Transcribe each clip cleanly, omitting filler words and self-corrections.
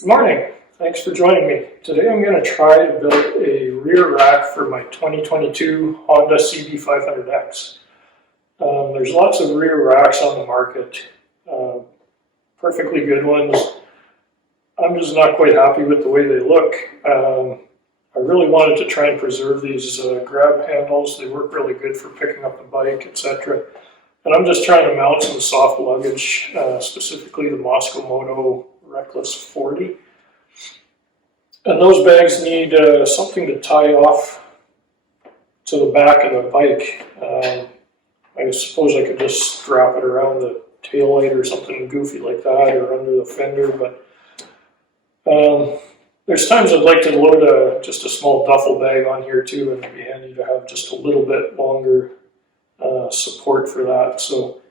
Good morning. Thanks for joining me. Today I'm going to try to build a rear rack for my 2022 Honda CB500X. There's lots of rear racks on the market, perfectly good ones. I'm just not quite happy with the way they look. I really wanted to try and preserve these grab handles. They work really good for picking up the bike, etc. And I'm just trying to mount some soft luggage, specifically the Moto Reckless 40. And those bags need something to tie off to the back of the bike. I suppose I could just strap it around the taillight or something goofy like that, or under the fender, but there's times I'd like to load just a small duffel bag on here too, and it'd be handy to have just a little bit longer support for that. So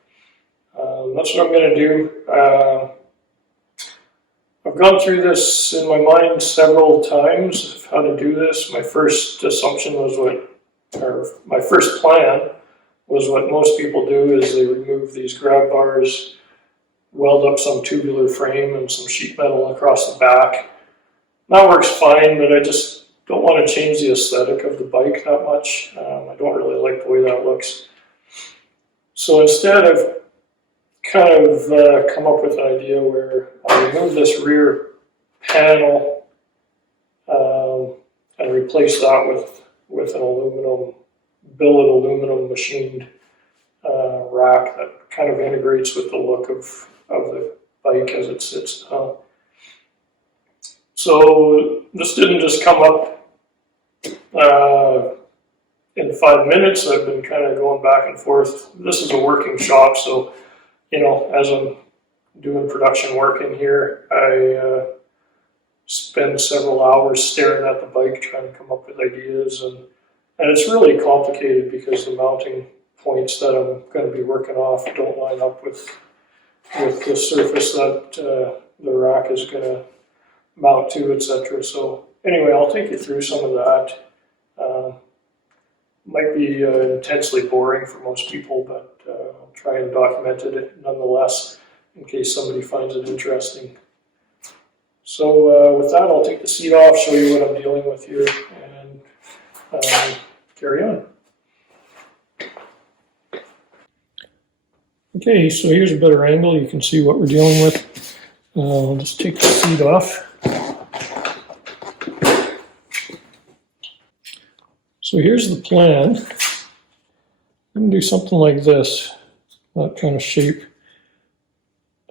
that's what I'm going to do. I've gone through this in my mind several times of how to do this. My first assumption was my first plan was what most people do is they remove these grab bars, weld up some tubular frame and some sheet metal across the back. That works fine, but I just don't want to change the aesthetic of the bike that much. I don't really like the way that looks. So instead I've kind of come up with an idea where I'll remove this rear panel and replace that with an billet aluminum machined rack that kind of integrates with the look of the bike as it sits down. So this didn't just come up in 5 minutes. I've been kind of going back and forth. This is a working shop, so you know, as I'm doing production work in here, I spend several hours staring at the bike trying to come up with ideas, and it's really complicated because the mounting points that I'm going to be working off don't line up with the surface that the rack is going to mount to, etc. So anyway, I'll take you through some of that. Might be intensely boring for most people, but I'll try and document it nonetheless in case somebody finds it interesting. So with that, I'll take the seat off, show you what I'm dealing with here, and carry on. Okay, so here's a better angle. You can see what we're dealing with. I'll just take the seat off. So here's the plan. I'm going to do something like this, that kind of shape.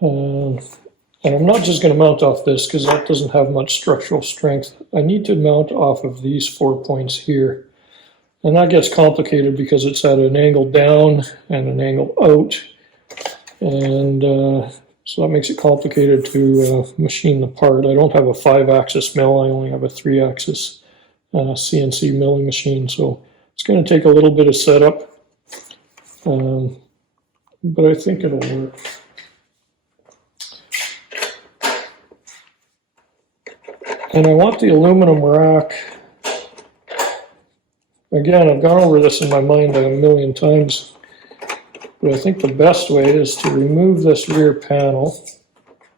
And I'm not just going to mount off this because that doesn't have much structural strength. I need to mount off of these 4 points here. And that gets complicated because it's at an angle down and an angle out. And so that makes it complicated to machine the part. I don't have a 5-axis mill, I only have a 3-axis CNC milling machine, so it's going to take a little bit of setup, but I think it'll work. And I want the aluminum rack. Again, I've gone over this in my mind a million times, but I think the best way is to remove this rear panel.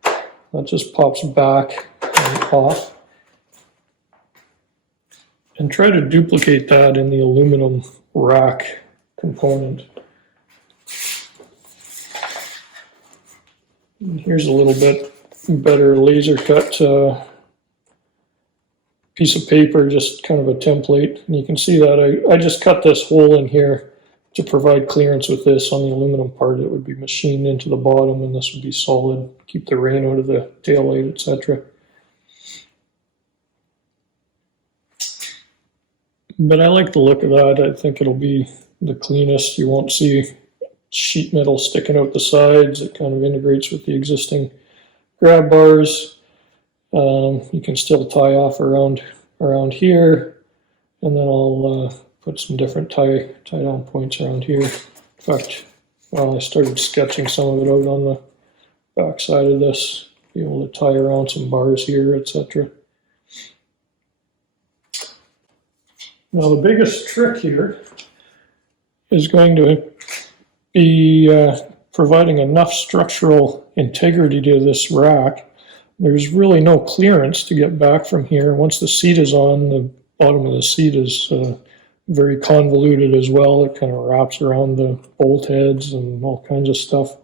That just pops back and off. And try to duplicate that in the aluminum rack component. And here's a little bit better laser cut piece of paper, just kind of a template. And you can see that I just cut this hole in here to provide clearance with this. On the aluminum part, it would be machined into the bottom, and this would be solid, keep the rain out of the taillight, etc. But I like the look of that. I think it'll be the cleanest. You won't see sheet metal sticking out the sides. It kind of integrates with the existing grab bars. You can still tie off around here, and then I'll put some different tie down points around here. In fact, well, I started sketching some of it out on the back side of this. Be able to tie around some bars here, etc. Now the biggest trick here is going to be providing enough structural integrity to this rack there's really no clearance to get back from here. Once the seat is on, the bottom of the seat is very convoluted as well. It kind of wraps around the bolt heads and all kinds of stuff.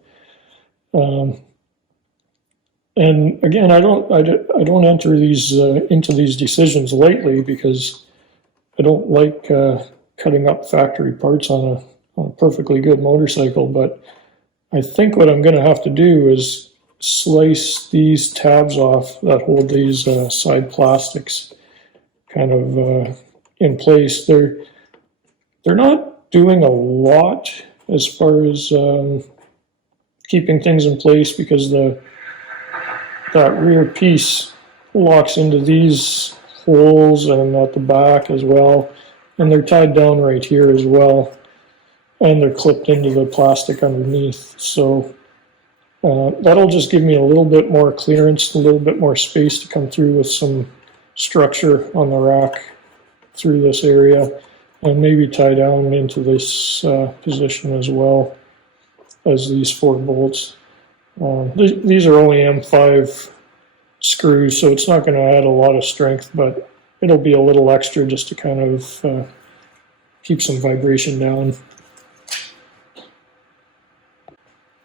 And again, I don't enter these into these decisions lightly, because I don't like cutting up factory parts on a perfectly good motorcycle. But I think what I'm going to have to do is slice these tabs off that hold these side plastics kind of in place. They're not doing a lot as far as keeping things in place, because that rear piece locks into these holes and at the back as well, and they're tied down right here as well, and they're clipped into the plastic underneath. So that'll just give me a little bit more clearance, a little bit more space to come through with some structure on the rack through this area, and maybe tie down into this position as well as these 4 bolts. These are only M5 screws, so it's not going to add a lot of strength, but it'll be a little extra just to kind of keep some vibration down.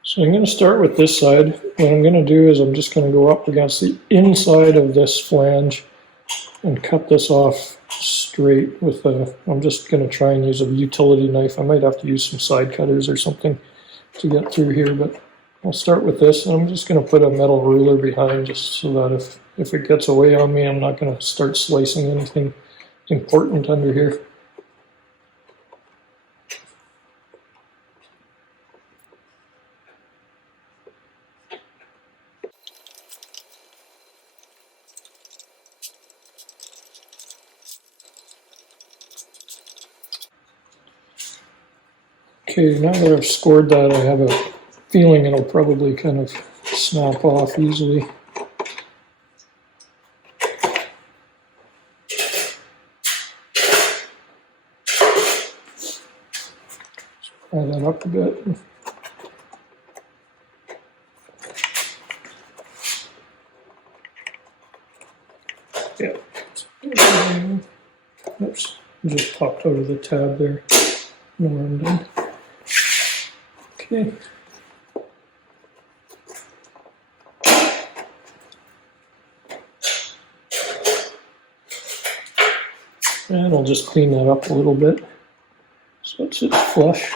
So I'm going to start with this side. What I'm going to do is I'm just going to go up against the inside of this flange and cut this off straight with I'm just going to try and use a utility knife. I might have to use some side cutters or something to get through here, but I'll start with this, and I'm just going to put a metal ruler behind, just so that if it gets away on me, I'm not going to start slicing anything important under here. Okay, now that I've scored that, I have a feeling it'll probably kind of snap off easily. Pry that up a bit. Yeah. Oops, it just popped out of the tab there. No, I'm done. Okay. And I'll just clean that up a little bit so it sits flush.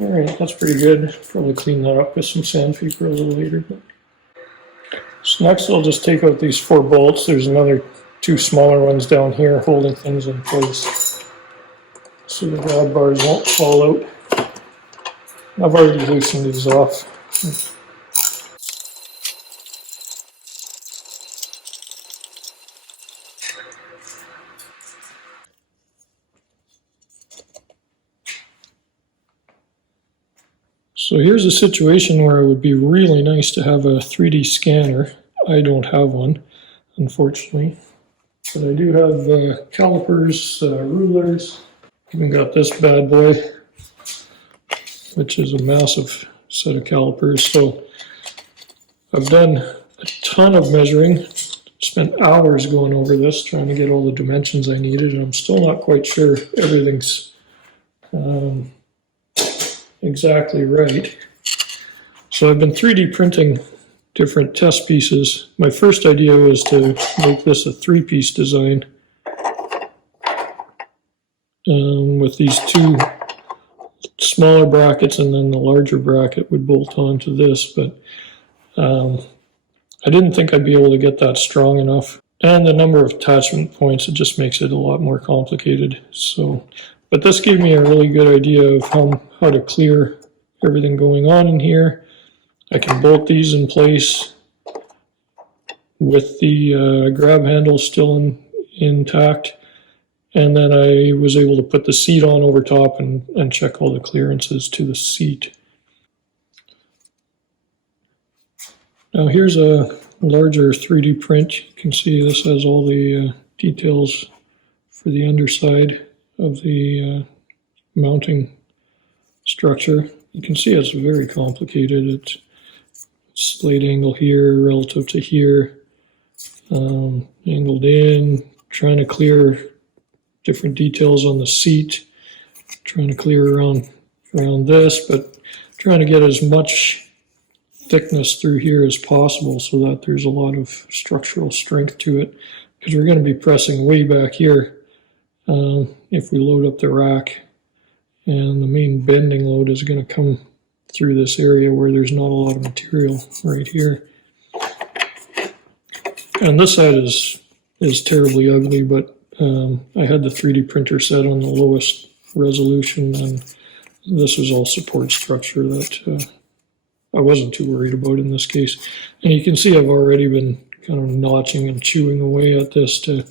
Alright, that's pretty good. Probably clean that up with some sandpaper a little later. So next I'll just take out these 4 bolts. There's another 2 smaller ones down here holding things in place so the grab bars won't fall out. I've already loosened these off. So here's a situation where it would be really nice to have a 3D scanner. I don't have one, unfortunately. But I do have calipers, rulers. Even got this bad boy, which is a massive set of calipers. So I've done a ton of measuring, spent hours going over this, trying to get all the dimensions I needed, and I'm still not quite sure everything's exactly right. So I've been 3D printing different test pieces. My first idea was to make this a 3-piece design with these 2 smaller brackets, and then the larger bracket would bolt onto this, but I didn't think I'd be able to get that strong enough. And the number of attachment points, it just makes it a lot more complicated. So, but this gave me a really good idea of how to clear everything going on in here. I can bolt these in place with the grab handle still intact. And then I was able to put the seat on over top and check all the clearances to the seat. Now here's a larger 3D print. You can see this has all the details for the underside of the mounting structure. You can see it's very complicated. It's slate angle here relative to here, angled in, trying to clear different details on the seat, trying to clear around this, but trying to get as much thickness through here as possible so that there's a lot of structural strength to it, because we're going to be pressing way back here if we load up the rack, and the main bending load is going to come through this area where there's not a lot of material right here. And this side is terribly ugly, but I had the 3D printer set on the lowest resolution, and this was all support structure that I wasn't too worried about in this case. And you can see I've already been kind of notching and chewing away at this to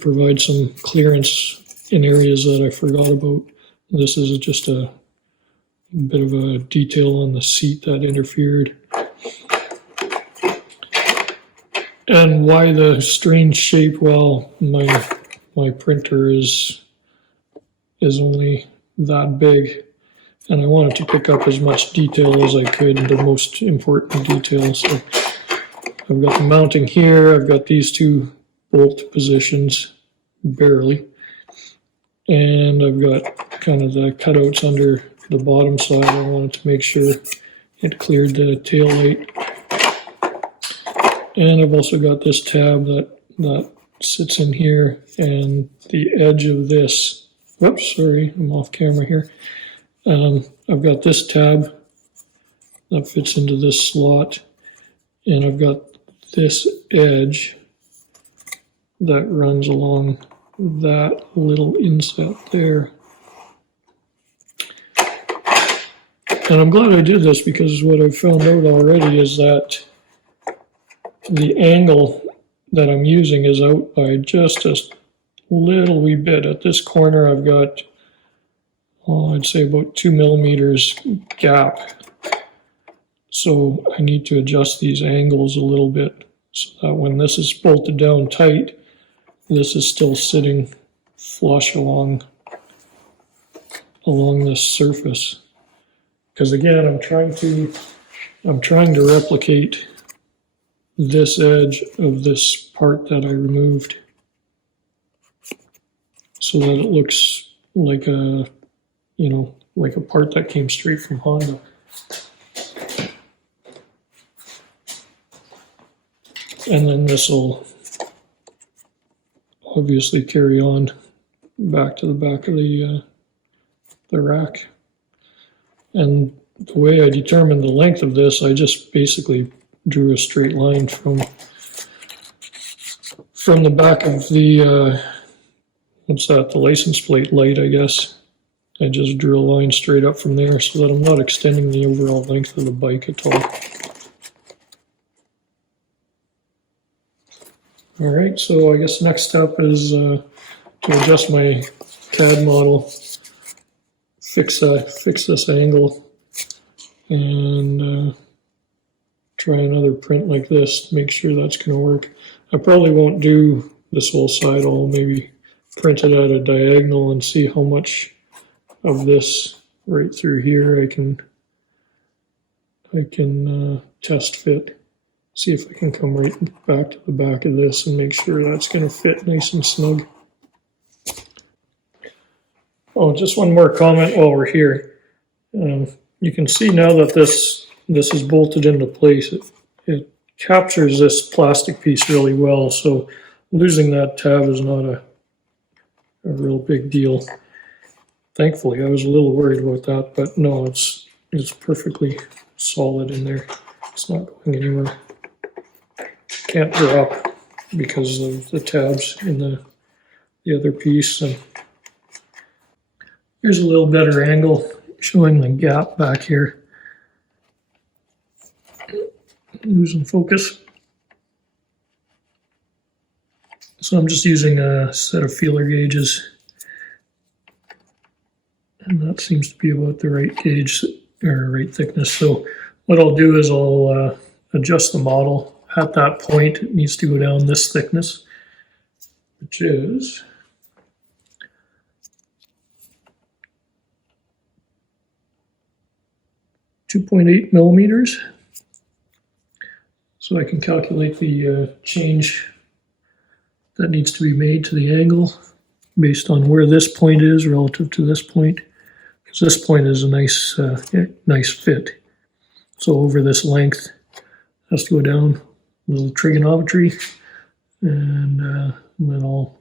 provide some clearance in areas that I forgot about. This is just a bit of a detail on the seat that interfered. And why the strange shape? Well, my printer is only that big, and I wanted to pick up as much detail as I could, the most important details. So I've got the mounting here, I've got these two bolt positions, barely, and I've got kind of the cutouts under the bottom side. I wanted to make sure it cleared the tail light. And I've also got this tab that sits in here, and the edge of this, whoops, sorry, I'm off camera here. I've got this tab that fits into this slot, and I've got this edge that runs along that little inset there. And I'm glad I did this, because what I've found out already is that the angle that I'm using is out by just a little wee bit. At this corner I've got, I'd say about 2 millimeters gap. So I need to adjust these angles a little bit so that when this is bolted down tight, this is still sitting flush along this surface. Because again, I'm trying to replicate this edge of this part that I removed so that it looks like a, like a part that came straight from Honda. And then this will obviously carry on back to the back of the rack. And the way I determined the length of this, I just basically drew a straight line from the back of the, what's that, the license plate light, I guess. I just drew a line straight up from there so that I'm not extending the overall length of the bike at all. Alright, so I guess the next step is to adjust my CAD model, fix this angle, and try another print like this to make sure that's going to work. I probably won't do this whole side. I'll maybe print it at a diagonal and see how much of this right through here I can test fit. See if I can come right back to the back of this and make sure that's going to fit nice and snug. Oh, just one more comment while we're here. You can see now that this is bolted into place. It captures this plastic piece really well, so losing that tab is not a real big deal. Thankfully, I was a little worried about that, but no, it's perfectly solid in there. It's not going anywhere. Can't drop because of the tabs in the other piece. And here's a little better angle showing the gap back here. Losing focus. So I'm just using a set of feeler gauges, and that seems to be about the right gauge or right thickness. So what I'll do is I'll adjust the model. At that point, it needs to go down this thickness, which is 2.8 millimeters. So I can calculate the change that needs to be made to the angle based on where this point is relative to this point, because this point is a nice fit. So over this length has to go down a little trigonometry, and then I'll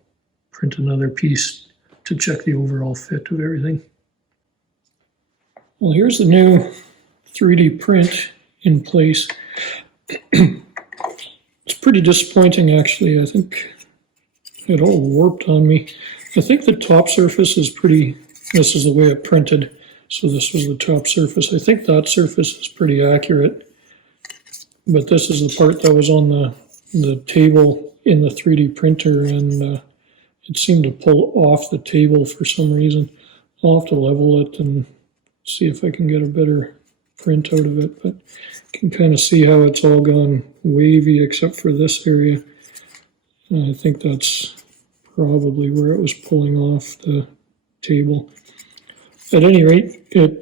print another piece to check the overall fit of everything. Well, here's the new 3D print in place. It's pretty disappointing, actually. I think it all warped on me. I think the top surface is this is the way it printed. So this was the top surface. I think that surface is pretty accurate. But this is the part that was on the table in the 3D printer, and it seemed to pull off the table for some reason. I'll have to level it and see if I can get a better print out of it, but you can kind of see how it's all gone wavy except for this area. And I think that's probably where it was pulling off the table. At any rate, it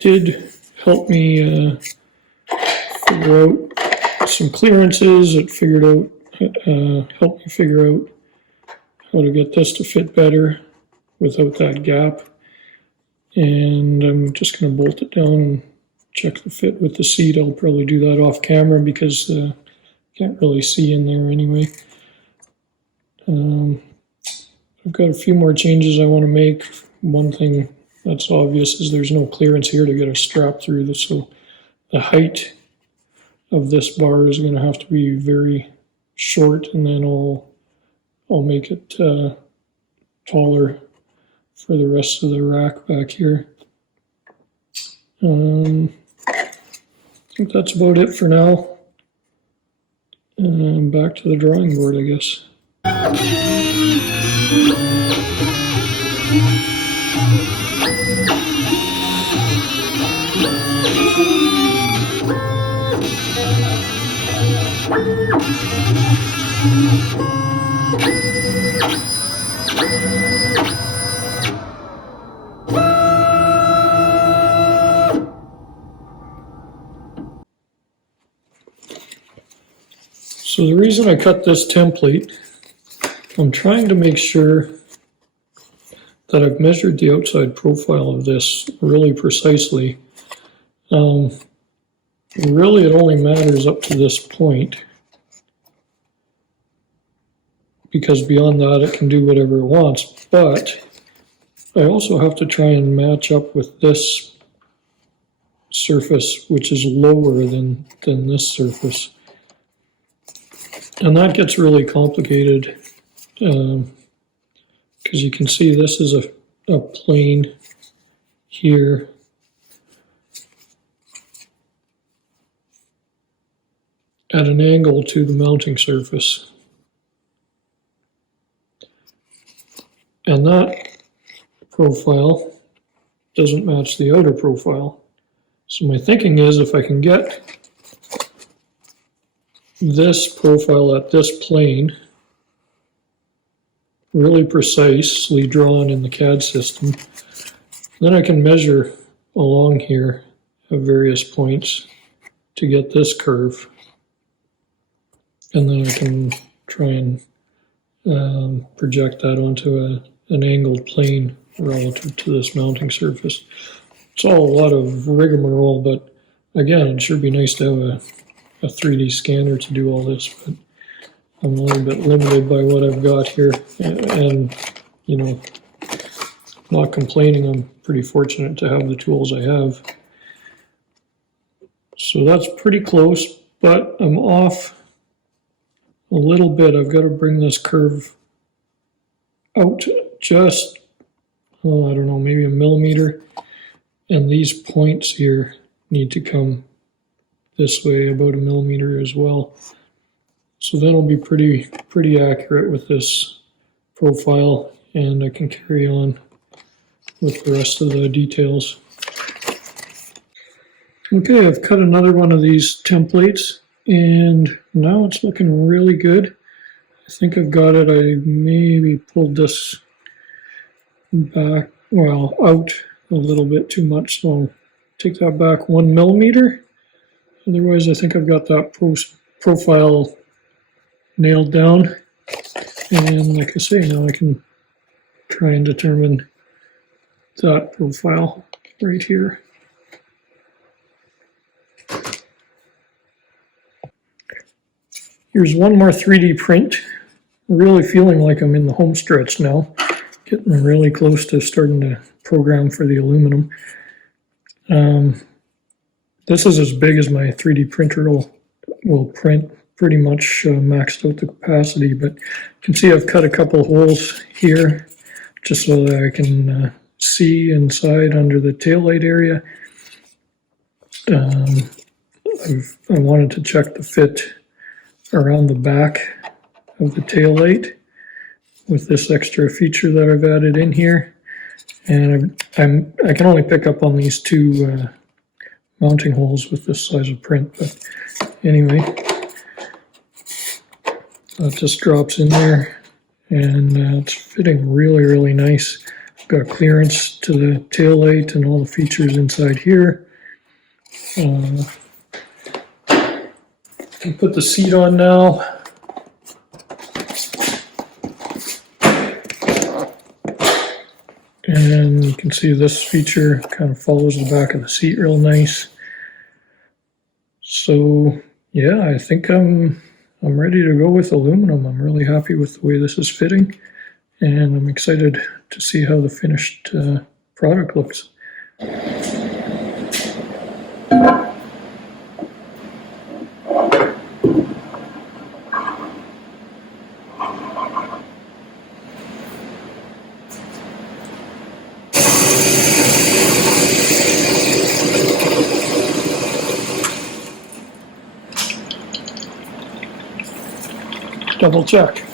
did help me figure out some clearances. It helped me figure out how to get this to fit better without that gap. And I'm just going to bolt it down and check the fit with the seat. I'll probably do that off camera because I can't really see in there anyway. I've got a few more changes I want to make. One thing that's obvious is there's no clearance here to get a strap through this, so the height of this bar is going to have to be very short, and then I'll make it taller for the rest of the rack back here. I think that's about it for now. Back to the drawing board, I guess. So the reason I cut this template, I'm trying to make sure that I've measured the outside profile of this really precisely. Really, it only matters up to this point, because beyond that it can do whatever it wants. But I also have to try and match up with this surface, which is lower than this surface. And that gets really complicated because you can see this is a plane here. At an angle to the mounting surface. And that profile doesn't match the outer profile. So my thinking is if I can get this profile at this plane really precisely drawn in the CAD system, then I can measure along here at various points to get this curve. And then I can try and project that onto an angled plane relative to this mounting surface. It's all a lot of rigmarole, but again, it should be nice to have a 3D scanner to do all this, but I'm a little bit limited by what I've got here. And you know, not complaining, I'm pretty fortunate to have the tools I have. So that's pretty close, but I'm off a little bit. I've got to bring this curve out just, I don't know, maybe a millimeter. And these points here need to come this way about a millimeter as well. So that'll be pretty accurate with this profile, and I can carry on with the rest of the details. Okay, I've cut another one of these templates, and now it's looking really good. I think I've got it. I maybe pulled this back, well, out a little bit too much, so take that back 1 millimeter. Otherwise, I think I've got that profile nailed down. And like I say, now I can try and determine that profile right here. Here's one more 3D print. Really feeling like I'm in the home stretch now. Getting really close to starting to program for the aluminum. This is as big as my 3D printer will print. Pretty much maxed out the capacity, but you can see I've cut a couple holes here just so that I can see inside under the taillight area. I wanted to check the fit around the back of the taillight with this extra feature that I've added in here, and I can only pick up on these two mounting holes with this size of print, but anyway, that just drops in there, and it's fitting really nice. I've got clearance to the taillight and all the features inside here. I can put the seat on now. And you can see this feature kind of follows the back of the seat real nice. So yeah, I think I'm ready to go with aluminum. I'm really happy with the way this is fitting, and I'm excited to see how the finished product looks. Double check.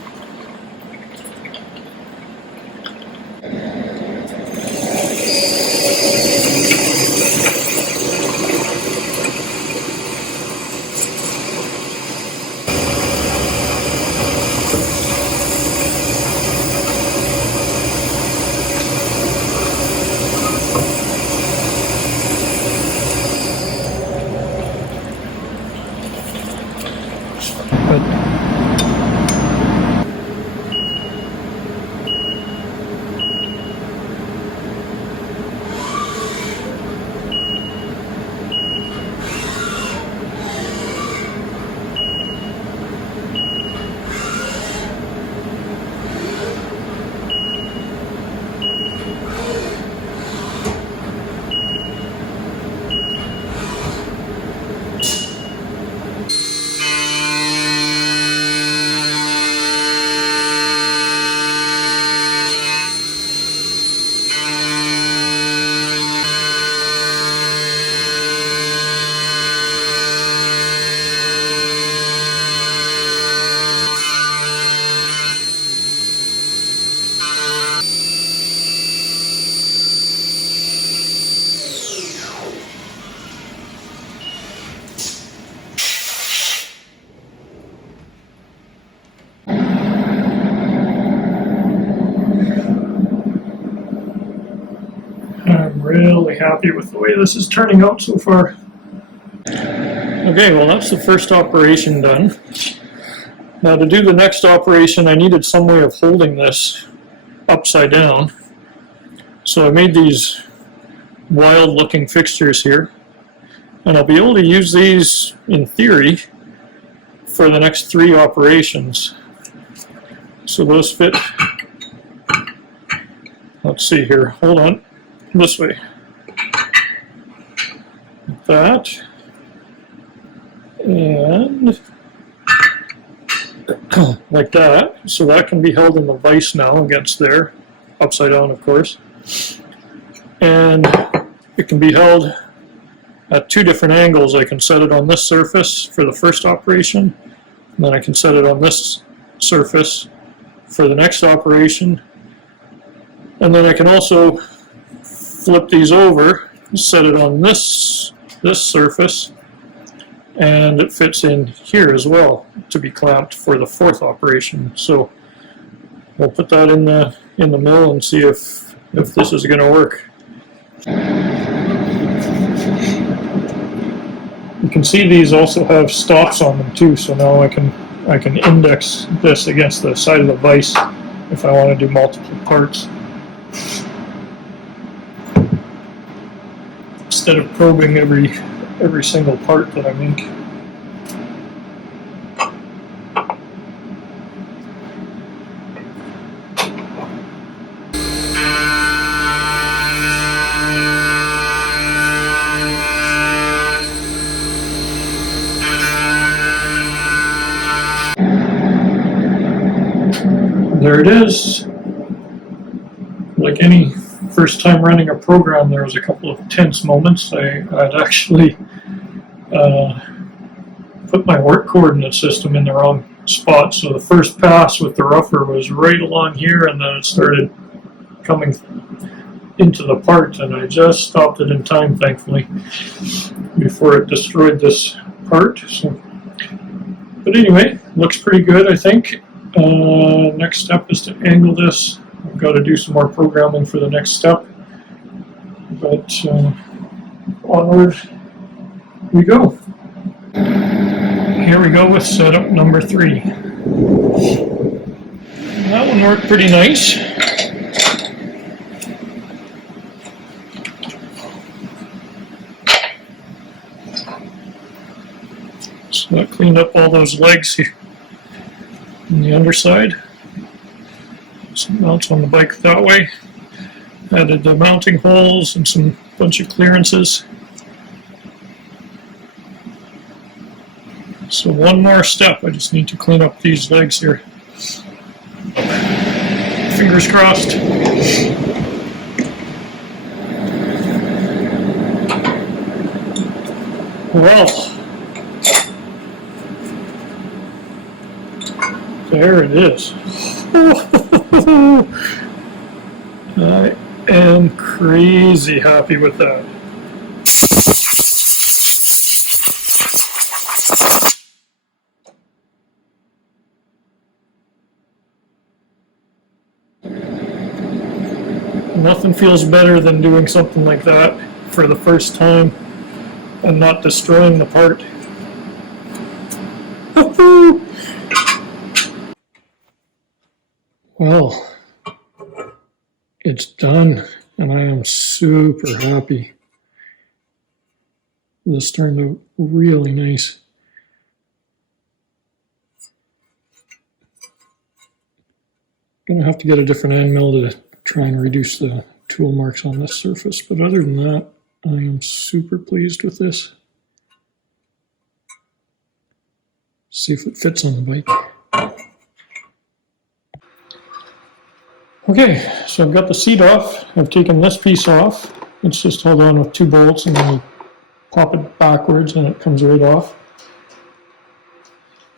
I'm really happy with the way this is turning out so far. Okay, well that's the first operation done. Now to do the next operation, I needed some way of holding this upside down. So I made these wild looking fixtures here, and I'll be able to use these in theory for the next 3 operations. So those fit, let's see here, hold on, this way, like that, and like that. So that can be held in the vise now against there, upside down of course, and it can be held at 2 different angles. I can set it on this surface for the first operation, and then I can set it on this surface for the next operation, and then I can also flip these over, set it on this surface, and it fits in here as well to be clamped for the 4th operation. So we'll put that in the mill and see if this is going to work. You can see these also have stops on them too, so now I can index this against the side of the vise if I want to do multiple parts. Instead of probing every single part that I make. There it is. Like any first time running a program, there was a couple of tense moments. I'd actually put my work coordinate system in the wrong spot. So the first pass with the rougher was right along here, and then it started coming into the part, and I just stopped it in time, thankfully, before it destroyed this part. So, but anyway, looks pretty good, I think. Next step is to angle this. I've got to do some more programming for the next step, but onward we go. Here we go with setup number 3. That one worked pretty nice. So that cleaned up all those legs here on the underside. Some mounts on the bike that way. Added the mounting holes and some bunch of clearances. So one more step, I just need to clean up these legs here. Fingers crossed. Well, there it is. I am crazy happy with that. Nothing feels better than doing something like that for the first time and not destroying the part. Well, it's done, and I am super happy. This turned out really nice. Gonna have to get a different end mill to try and reduce the tool marks on this surface, but other than that, I am super pleased with this. See if it fits on the bike. Okay, so I've got the seat off. I've taken this piece off. It's just held on with 2 bolts, and then you pop it backwards and it comes right off.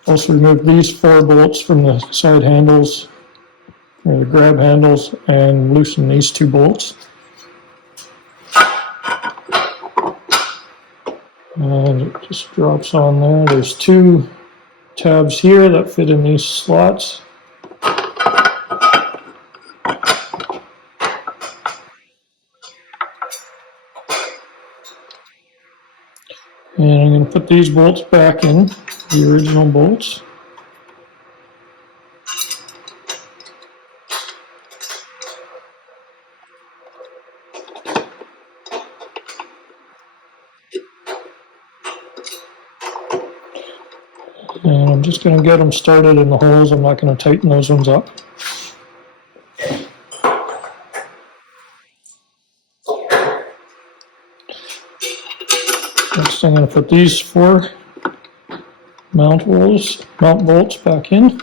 Also removed these 4 bolts from the side handles, or the grab handles, and loosen these 2 bolts. And it just drops on there. There's 2 tabs here that fit in these slots. And I'm going to put these bolts back in, the original bolts. And I'm just going to get them started in the holes. I'm not going to tighten those ones up. Next I'm going to put these 4 mount bolts back in.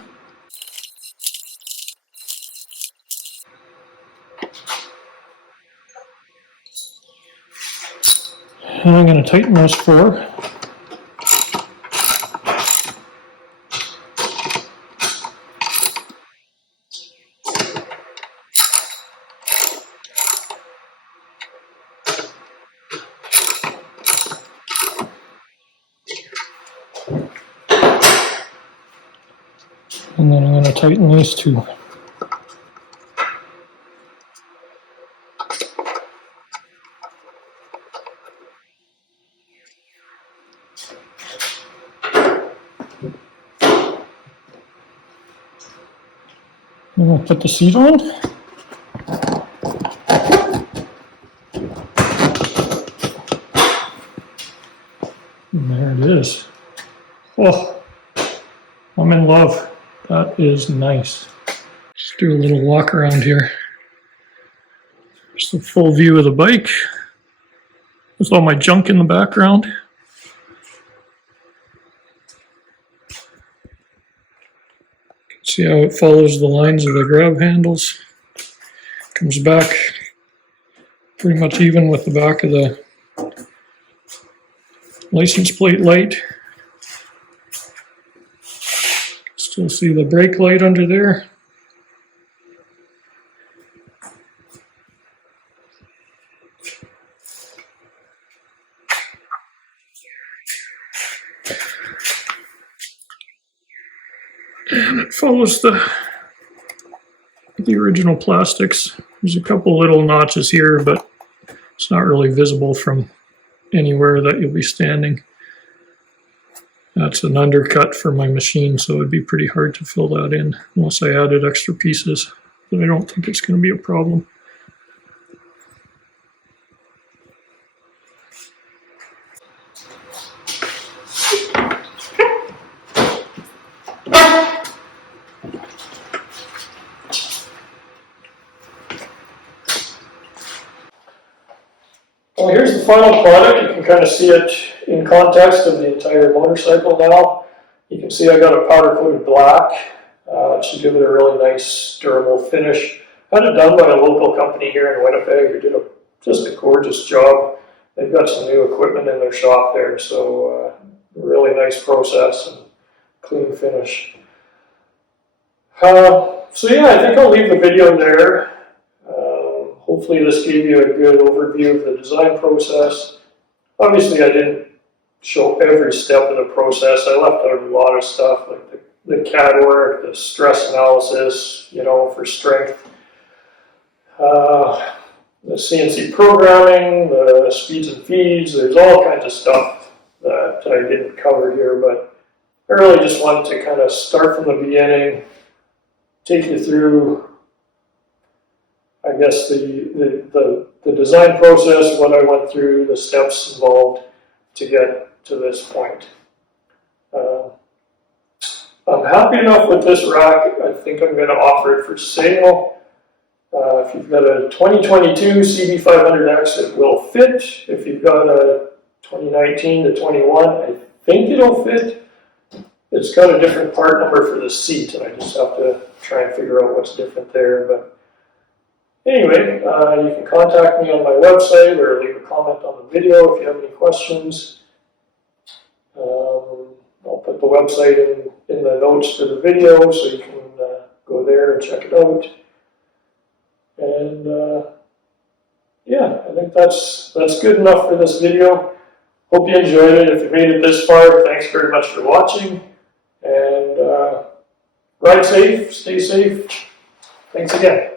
And I'm going to tighten those 4. And then I'm going to tighten these 2. I'm going to put the seat on. And there it is. Oh, I'm in love. That is nice. Just do a little walk around here. Just a full view of the bike. With all my junk in the background. See how it follows the lines of the grab handles. Comes back pretty much even with the back of the license plate light. Still see the brake light under there. And it follows the original plastics. There's a couple little notches here, but it's not really visible from anywhere that you'll be standing. That's an undercut for my machine, so it'd be pretty hard to fill that in unless I added extra pieces, but I don't think it's going to be a problem. Well, here's the final product. You can kind of see it in context of the entire motorcycle now. You can see I got a powder coated black. It should give it a really nice, durable finish. I had it done by a local company here in Winnipeg who did just a gorgeous job. They've got some new equipment in their shop there, so really nice process and clean finish. So yeah, I think I'll leave the video there. Hopefully this gave you a good overview of the design process. Obviously I didn't show every step of the process. I left out a lot of stuff like the CAD work, the stress analysis, for strength, the CNC programming, the speeds and feeds. There's all kinds of stuff that I didn't cover here, but I really just wanted to kind of start from the beginning, take you through I guess the design process, what I went through, the steps involved to get to this point. I'm happy enough with this rack. I think I'm going to offer it for sale. If you've got a 2022 CB500X, it will fit. If you've got a 2019 to 21, I think it'll fit. It's got a different part number for the seat, and I just have to try and figure out what's different there. But anyway, you can contact me on my website or leave a comment on the video if you have any questions. I'll put the website in the notes to the video so you can go there and check it out. And yeah, I think that's good enough for this video. Hope you enjoyed it. If you made it this far, thanks very much for watching. And ride safe, stay safe. Thanks again.